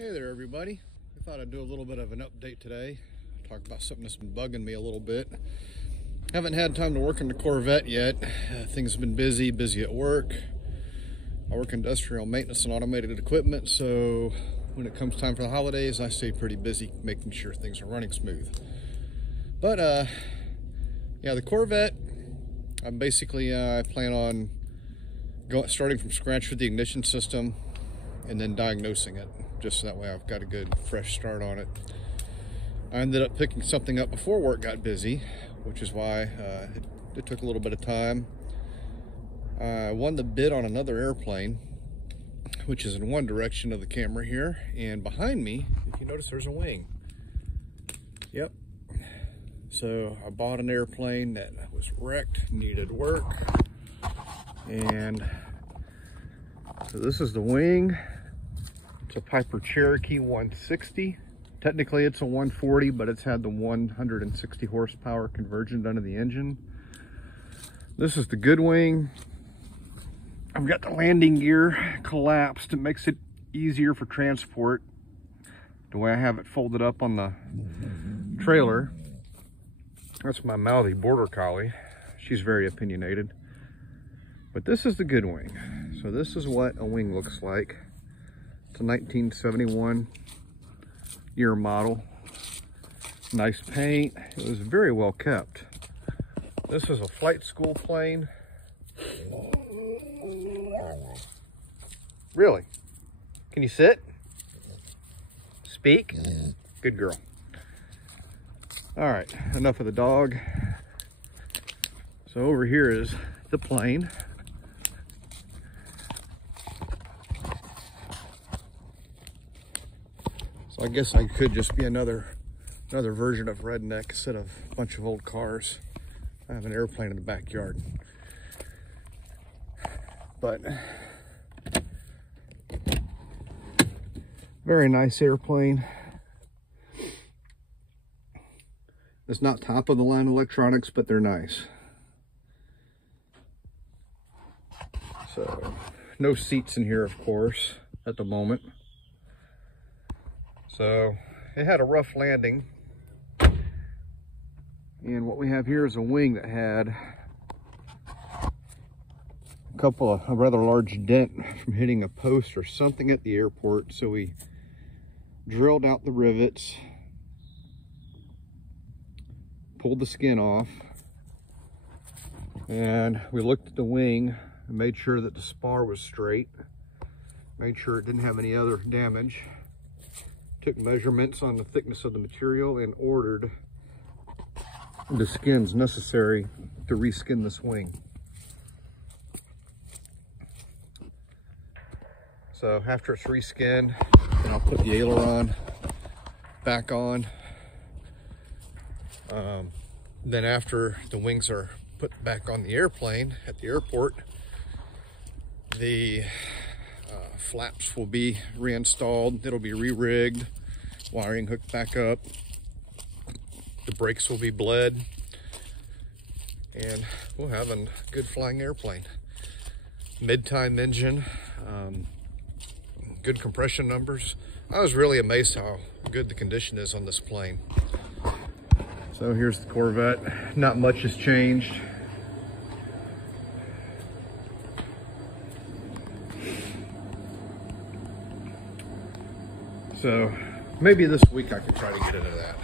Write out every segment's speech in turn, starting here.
Hey there everybody. I thought I'd do a little bit of an update today. Talk about something that's been bugging me a little bit. Haven't had time to work on the Corvette yet. Things have been busy at work. I work industrial maintenance and automated equipment, so when it comes time for the holidays, I stay pretty busy making sure things are running smooth. But yeah, the Corvette, I'm basically I plan on starting from scratch with the ignition system and then diagnosing it, just so that way I've got a good fresh start on it. I ended up picking something up before work got busy, which is why it took a little bit of time. I won the bid on another airplane, which is in one direction of the camera here, and behind me, if you notice, there's a wing. Yep. So I bought an airplane that was wrecked, needed work, and so this is the wing. It's a Piper Cherokee 160. Technically it's a 140, but it's had the 160 horsepower conversion done to the engine. This is the good wing. I've got the landing gear collapsed. It makes it easier for transport, the way I have it folded up on the trailer. That's my mouthy border collie. She's very opinionated. But this is the good wing. So this is what a wing looks like. It's a 1971 year model. Nice paint. It was very well kept. This is a flight school plane. Really? Can you sit? Speak? Good girl. All right, enough of the dog. So over here is the plane. So I guess I could just be another version of redneck instead of a bunch of old cars. I have an airplane in the backyard. But very nice airplane. It's not top of the line electronics, but they're nice. So no seats in here, of course, at the moment. So it had a rough landing. And what we have here is a wing that had a rather large dent from hitting a post or something at the airport. So we drilled out the rivets, pulled the skin off, and we looked at the wing and made sure that the spar was straight, made sure it didn't have any other damage, took measurements on the thickness of the material, and ordered the skins necessary to reskin this wing. So after it's reskinned, then I'll put the aileron back on. Then after the wings are put back on the airplane at the airport, the flaps will be reinstalled. It'll be re-rigged, wiring hooked back up. The brakes will be bled, and we'll have a good flying airplane. Mid-time engine, good compression numbers. I was really amazed how good the condition is on this plane. So here's the Corvette. Not much has changed. So maybe this week I can try to get into that.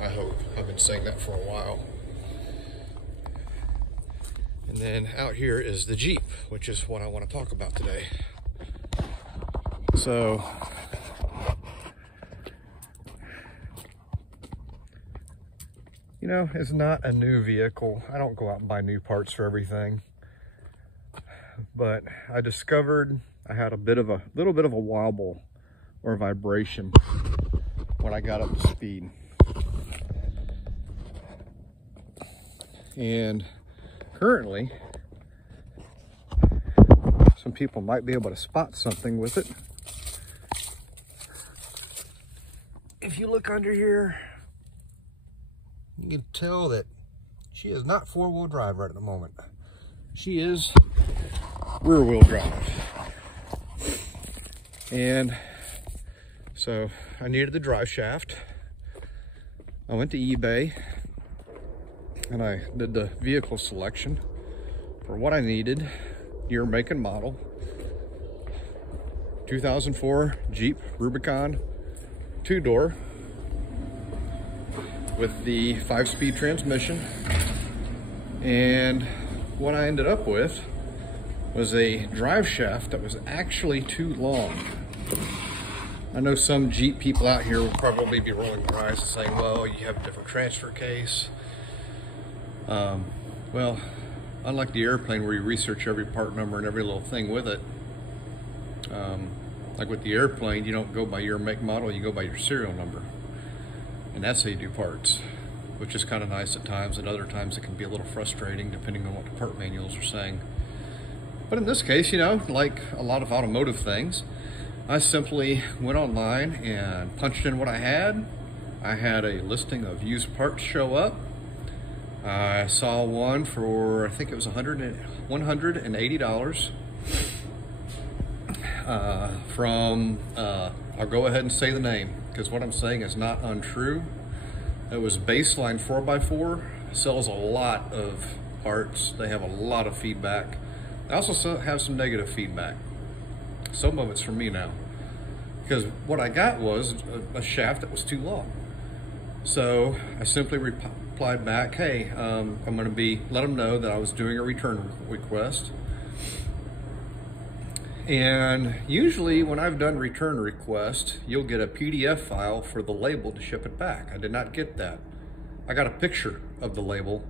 I hope. I've been saying that for a while. And then out here is the Jeep, which is what I want to talk about today. So you know, it's not a new vehicle. I don't go out and buy new parts for everything. But I discovered I had a little bit of a wobble or vibration when I got up to speed. And currently, some people might be able to spot something with it. If you look under here, you can tell that she is not four-wheel drive right at the moment. She is rear-wheel drive. And So I needed the drive shaft. I went to eBay and I did the vehicle selection for what I needed, year, make, and model. 2004 Jeep Rubicon 2-door with the 5-speed transmission. And what I ended up with was a drive shaft that was actually too long. I know some Jeep people out here will probably be rolling their eyes and saying, well, you have a different transfer case. Well, unlike the airplane where you research every part number and every little thing with it, like with the airplane, you don't go by your make model, you go by your serial number. And that's how you do parts, which is kind of nice at times, and other times it can be a little frustrating depending on what the part manuals are saying. But in this case, you know, like a lot of automotive things, I simply went online and punched in what I had. I had a listing of used parts show up. I saw one for, I think it was $180 from, I'll go ahead and say the name because what I'm saying is not untrue. It was Baseline 4x4. Sells a lot of parts. They have a lot of feedback. They also have some negative feedback. Some of it's from me now, because what I got was a shaft that was too long. So I simply replied back, hey, I'm going to let them know that I was doing a return request. And usually when I've done return request, you'll get a PDF file for the label to ship it back. I did not get that. I got a picture of the label.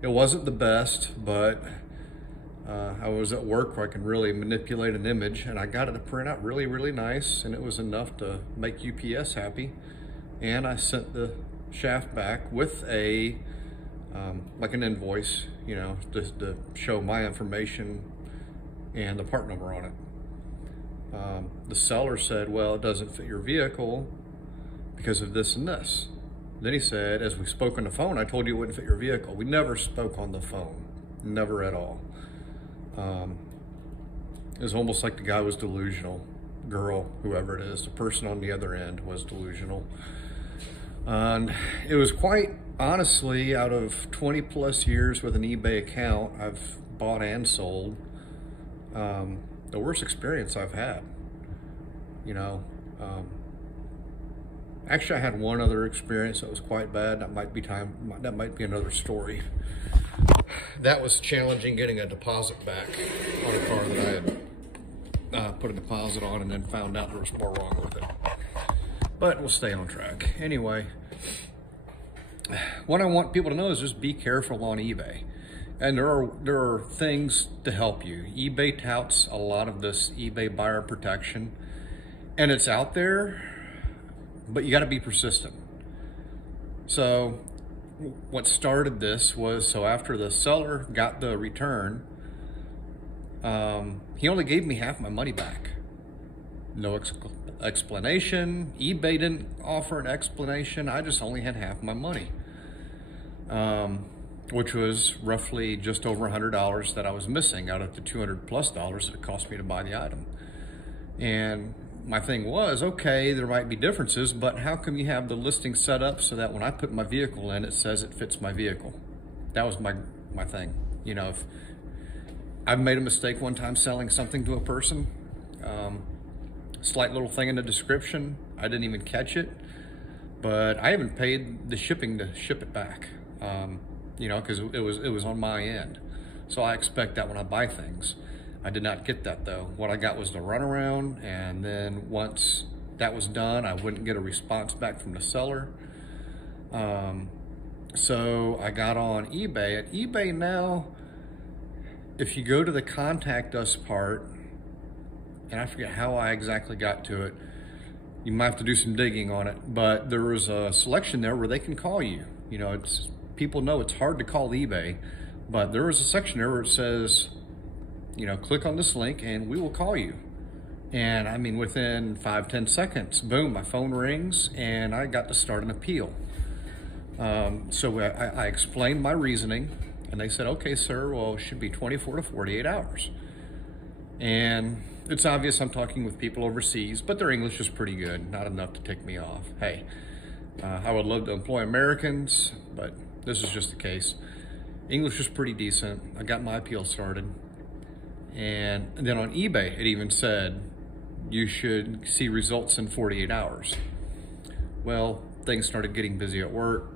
It wasn't the best, but I was at work where I can really manipulate an image, and I got it to print out really, really nice, and it was enough to make UPS happy. And I sent the shaft back with a, like an invoice, you know, just to show my information and the part number on it. The seller said, well, it doesn't fit your vehicle because of this and this. Then he said, as we spoke on the phone, I told you it wouldn't fit your vehicle. We never spoke on the phone, never at all. It was almost like the guy was delusional. Girl, whoever it is, the person on the other end was delusional. And it was quite honestly, out of 20 plus years with an eBay account, I've bought and sold, the worst experience I've had. You know, actually I had one other experience that was quite bad. That might be another story. That was challenging, getting a deposit back on a car that I had put a deposit on and then found out there was more wrong with it. But we'll stay on track. Anyway, what I want people to know is just be careful on eBay. And there are things to help you. eBay touts a lot of this eBay buyer protection, and it's out there, but you got to be persistent. So what started this was, so after the seller got the return, he only gave me half my money back. No explanation. eBay didn't offer an explanation. I just only had half my money, which was roughly just over $100 that I was missing out of the $200+ that it cost me to buy the item. And my thing was, okay, there might be differences, but how come you have the listing set up so that when I put my vehicle in, it says it fits my vehicle? That was my thing. You know, if I've made a mistake one time selling something to a person, slight little thing in the description, I didn't even catch it, but I even paid the shipping to ship it back, you know, because it was on my end. So I expect that when I buy things. I did not get that though. What I got was the runaround, and then once that was done, I wouldn't get a response back from the seller. So I got on eBay. At eBay now, if you go to the contact us part, and I forget how I exactly got to it, you might have to do some digging on it, but there was a selection there where they can call you. You know, people know it's hard to call eBay, but there was a section there where it says, you know, click on this link and we will call you. And I mean, within 5-10 seconds, boom, my phone rings and I got to start an appeal. So I explained my reasoning, and they said, okay, sir, well, it should be 24 to 48 hours. And it's obvious I'm talking with people overseas, but their English is pretty good, not enough to tick me off. Hey, I would love to employ Americans, but this is just the case. English is pretty decent. I got my appeal started. And then on eBay, it even said you should see results in 48 hours. Well, things started getting busy at work.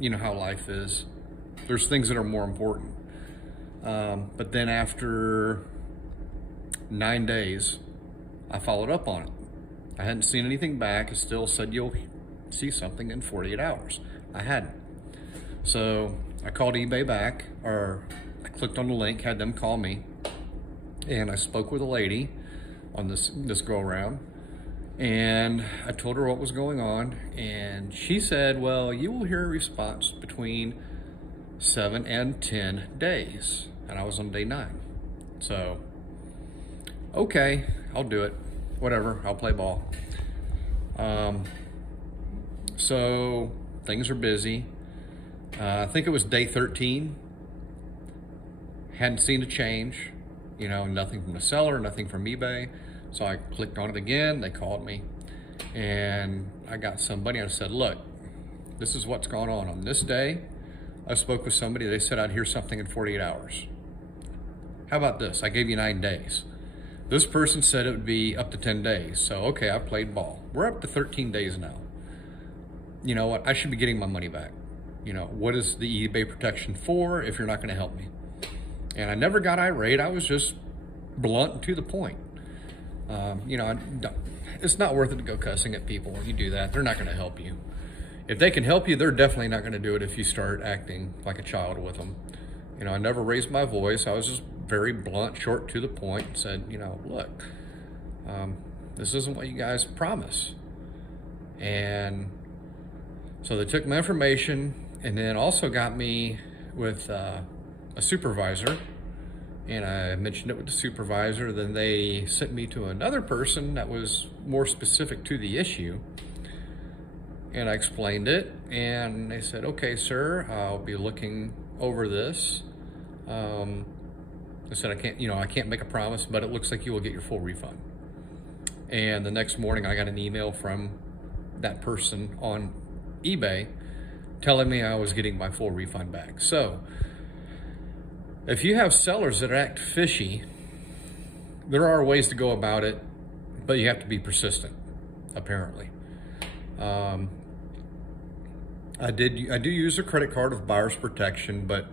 You know how life is. There's things that are more important. But then after 9 days, I followed up on it. I hadn't seen anything back. It still said you'll see something in 48 hours. I hadn't. So I called eBay back, or I clicked on the link, had them call me, and I spoke with a lady on this go around, and I told her what was going on, and she said, well, you will hear a response between 7 and 10 days. And I was on day 9. So, okay, I'll do it. Whatever, I'll play ball. So things are busy. I think it was day 13. Hadn't seen a change, you know, nothing from the seller, nothing from eBay. So I clicked on it again, they called me, and I got somebody, and I said, look, this is what's going on. On this day, I spoke with somebody, they said I'd hear something in 48 hours. How about this? I gave you 9 days. This person said it would be up to 10 days. So, okay, I played ball. We're up to 13 days now. You know what? I should be getting my money back. You know, what is the eBay protection for if you're not going to help me? And I never got irate. I was just blunt and to the point. You know, it's not worth it to go cussing at people when you do that. They're not going to help you. If they can help you, they're definitely not going to do it if you start acting like a child with them. You know, I never raised my voice. I was just very blunt, short, to the point, and said, you know, look, this isn't what you guys promise. And so they took my information and then also got me with a supervisor. And I mentioned it with the supervisor. Then they sent me to another person that was more specific to the issue. And I explained it, and they said, okay, sir, I'll be looking over this. I said, I can't make a promise, but it looks like you will get your full refund. And the next morning I got an email from that person on eBay telling me I was getting my full refund back. So if you have sellers that act fishy, there are ways to go about it, but you have to be persistent, apparently. I do use a credit card with buyer's protection, but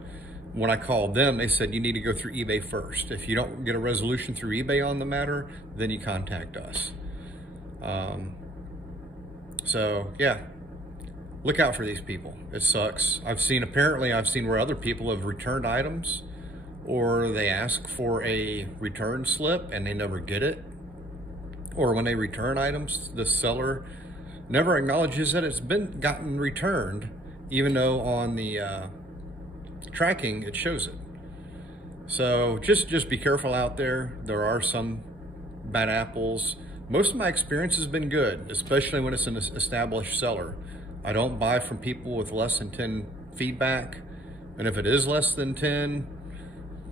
when I called them, they said you need to go through eBay first. If you don't get a resolution through eBay on the matter, then you contact us. So yeah, look out for these people. It sucks. Apparently I've seen where other people have returned items, or they ask for a return slip and they never get it. Or when they return items, the seller never acknowledges that it's been gotten returned, even though on the tracking it shows it. So just be careful out there. There are some bad apples. Most of my experience has been good, especially when it's an established seller. I don't buy from people with less than 10 feedback, and if it is less than 10,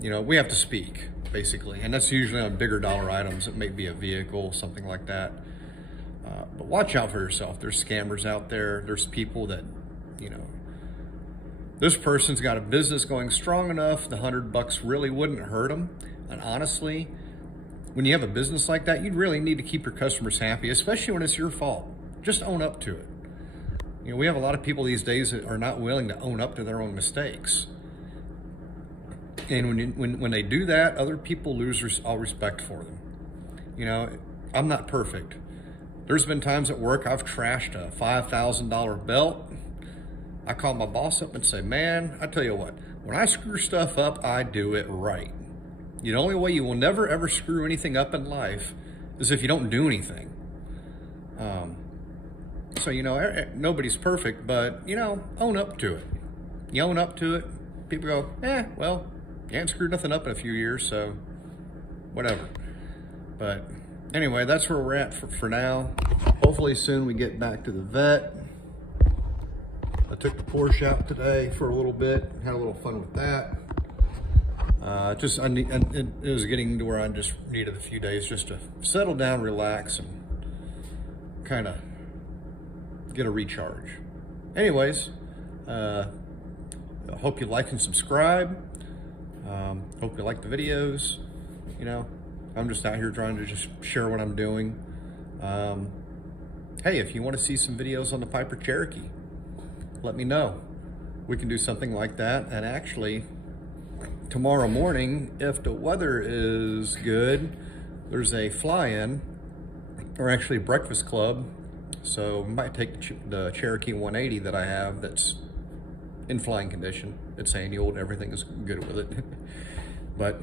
you know, we have to speak, basically, and that's usually on bigger dollar items. It may be a vehicle, something like that. But watch out for yourself. There's scammers out there. There's people that, you know, this person's got a business going strong enough, the $100 really wouldn't hurt them. And honestly, when you have a business like that, you really need to keep your customers happy, especially when it's your fault. Just own up to it. You know, we have a lot of people these days that are not willing to own up to their own mistakes. And when they do that, other people lose all respect for them. You know, I'm not perfect. There's been times at work I've trashed a $5,000 belt. I call my boss up and say, man, I tell you what, when I screw stuff up, I do it right. The only way you will never ever screw anything up in life is if you don't do anything. So, you know, nobody's perfect, but, you know, own up to it. You own up to it, people go, well, you ain't screwed nothing up in a few years, so whatever. But anyway, that's where we're at for now. Hopefully soon we get back to the vet. I took the Porsche out today for a little bit, had a little fun with that. It was getting to where I just needed a few days just to settle down, relax, and kind of get a recharge. Anyways, I hope you like and subscribe. Hope you like the videos. You know, I'm just out here trying to just share what I'm doing. Hey, if you want to see some videos on the Piper Cherokee, let me know. We can do something like that. And actually, tomorrow morning, if the weather is good, there's a fly-in, or actually breakfast club. So I might take the Cherokee 180 that I have that's in flying condition. It's annual and everything is good with it. But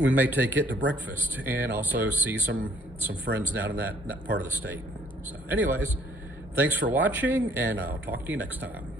we may take it to breakfast and also see some friends down in that part of the state. So anyways, thanks for watching, and I'll talk to you next time.